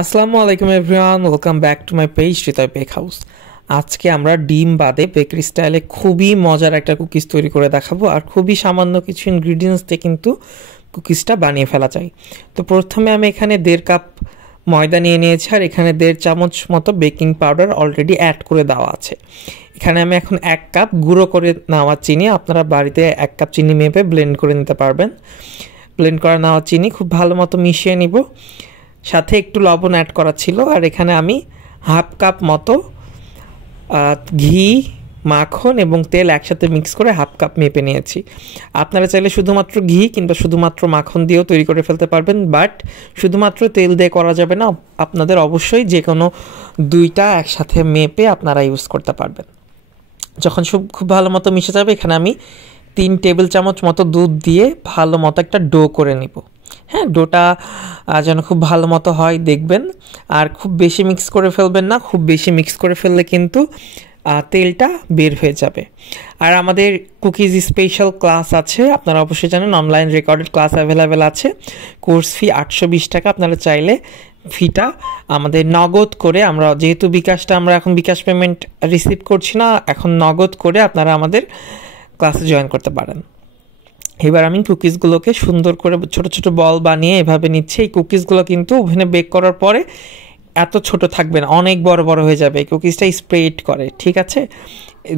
আসসালামু আলাইকুম everyone, welcome back to my page Hridoy bake house. আজকে আমরা ডিম বাদে বেকারি স্টাইলে খুবই মজার একটা কুকিজ তৈরি করে দেখাবো, আর খুবই সামান্য কিছু ইনগ্রিডিয়েন্টস দিয়ে কিন্তু কুকিজটা বানিয়ে ফেলা যায়। তো প্রথমে আমি এখানে 1.5 কাপ ময়দা নিয়ে নিয়েছি, আর এখানে 1.5 চামচ মতো বেকিং পাউডার অলরেডি অ্যাড করে দেওয়া আছে। এখানে আমি এখন 1 কাপ গুঁড়ো করে নেওয়া চিনি, আপনারা বাড়িতে 1 কাপ চিনি মেপে ব্লেন্ড করে নিতে পারবেন। ব্লেন্ড করা নেওয়া চিনি খুব ভালো মতো মিশিয়ে নিব, সাথে একটু লবণ অ্যাড করা ছিল। আর এখানে আমি 1/2 কাপ মতো ঘি, মাখন এবং তেল একসাথে মিক্স করে 1/2 কাপ মেপে নিয়েছি। আপনারা চাইলে শুধুমাত্র ঘি কিংবা শুধুমাত্র মাখন দিয়েও তৈরি করে ফেলতে পারবেন, বাট শুধুমাত্র তেল দিয়ে করা যাবে না, আপনাদের অবশ্যই যে কোনো দুইটা একসাথে মেপে আপনারা ইউজ করতে পারবেন। যখন খুব ভালো মতো মিশে যাবে, এখানে আমি 3 টেবিল চামচ মতো দুধ দিয়ে ভালো মতো একটা ডো করে নিব। হ্যাঁ, ডোটা যেন খুব ভালো মতো হয় দেখবেন, আর খুব বেশি মিক্স করে ফেলবেন না, খুব বেশি মিক্স করে ফেললে কিন্তু তেলটা বের হয়ে যাবে। আর আমাদের কুকিজ স্পেশাল ক্লাস আছে, আপনারা অবশ্যই জানেন, অনলাইন রেকর্ডেড ক্লাস অ্যাভেলেবেল আছে। কোর্স ফি 820 টাকা। আপনারা চাইলে ফিটা আমাদের নগদ করে, আমরা যেহেতু আমরা এখন বিকাশ পেমেন্ট রিসিভ করছি না, এখন নগদ করে আপনারা আমাদের ক্লাসে জয়েন করতে পারেন। এবার আমি কুকিজগুলোকে সুন্দর করে ছোট ছোট বল বানিয়ে এভাবে নিচ্ছি। এই কুকিজগুলো কিন্তু ওভেনে বেক করার পরে এত ছোট থাকবে না, অনেক বড় বড় হয়ে যাবে। এই কুকিজটা স্প্রেড করে, ঠিক আছে,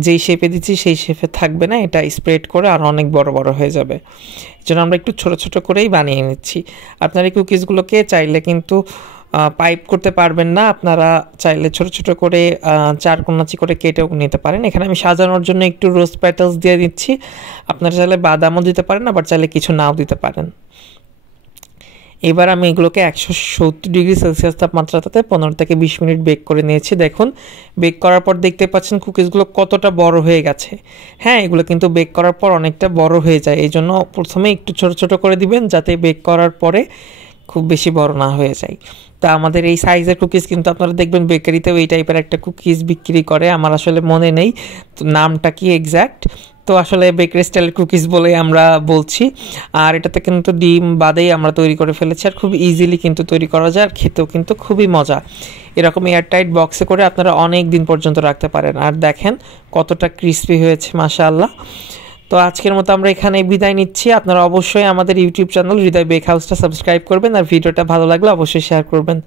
যেই শেপে দিচ্ছি সেই শেপে থাকবে না, এটা স্প্রেড করে আর অনেক বড় বড় হয়ে যাবে। এই জন্য আমরা একটু ছোট ছোট করেই বানিয়ে নিচ্ছি। আপনারা এই কুকিজগুলোকে চাইলে কিন্তু পাইপ করতে পারবেন না, আপনারা চাইলে ছোট ছোট করে 4 কোনাচি করে কেটেও নিতে পারেন। এখানে আমি সাজানোর জন্য একটু রোজ প্যাটেলস দিয়ে দিচ্ছি। আপনারা চাইলে বাদামও দিতে পারেন, আবার চাইলে কিছু নাও দিতে পারেন। এবার আমি এগুলোকে 170 ডিগ্রি সেলসিয়াস তাপমাত্রাতে 15 থেকে 20 মিনিট বেক করে নিয়েছি। দেখুন, বেক করার পর দেখতে পাচ্ছেন কুকিজগুলো কতটা বড় হয়ে গেছে। হ্যাঁ, এগুলো কিন্তু বেক করার পর অনেকটা বড় হয়ে যায়, এই জন্য প্রথমে একটু ছোট ছোট করে দিবেন, যাতে বেক করার পরে খুব বেশি বড় না হয়ে যায়। তা আমাদের এই সাইজের কুকিজ কিন্তু আপনারা দেখবেন বেকারিতেও এই টাইপের একটা কুকিজ বিক্রি করে, আমার আসলে মনে নেই তো নামটা কি এক্স্যাক্ট। তো আসলে বেকারি স্টাইলের কুকিজ বলেই আমরা বলছি। আর এটাতে কিন্তু ডিম বাদেই আমরা তৈরি করে ফেলেছি, আর খুব ইজিলি কিন্তু তৈরি করা যায়, আর খেতেও কিন্তু খুবই মজা। এরকম এয়ারটাইট বক্সে করে আপনারা অনেক দিন পর্যন্ত রাখতে পারেন। আর দেখেন কতটা ক্রিস্পি হয়েছে, মাশাআল্লাহ। তো আজকের মতো আমরা এখানে বিদায় নিচ্ছি। আপনারা অবশ্যই আমাদের ইউটিউব চ্যানেল হৃদয় বেক হাউসটা সাবস্ক্রাইব করবেন, আর ভিডিওটা ভালো লাগলে অবশ্যই শেয়ার করবেন।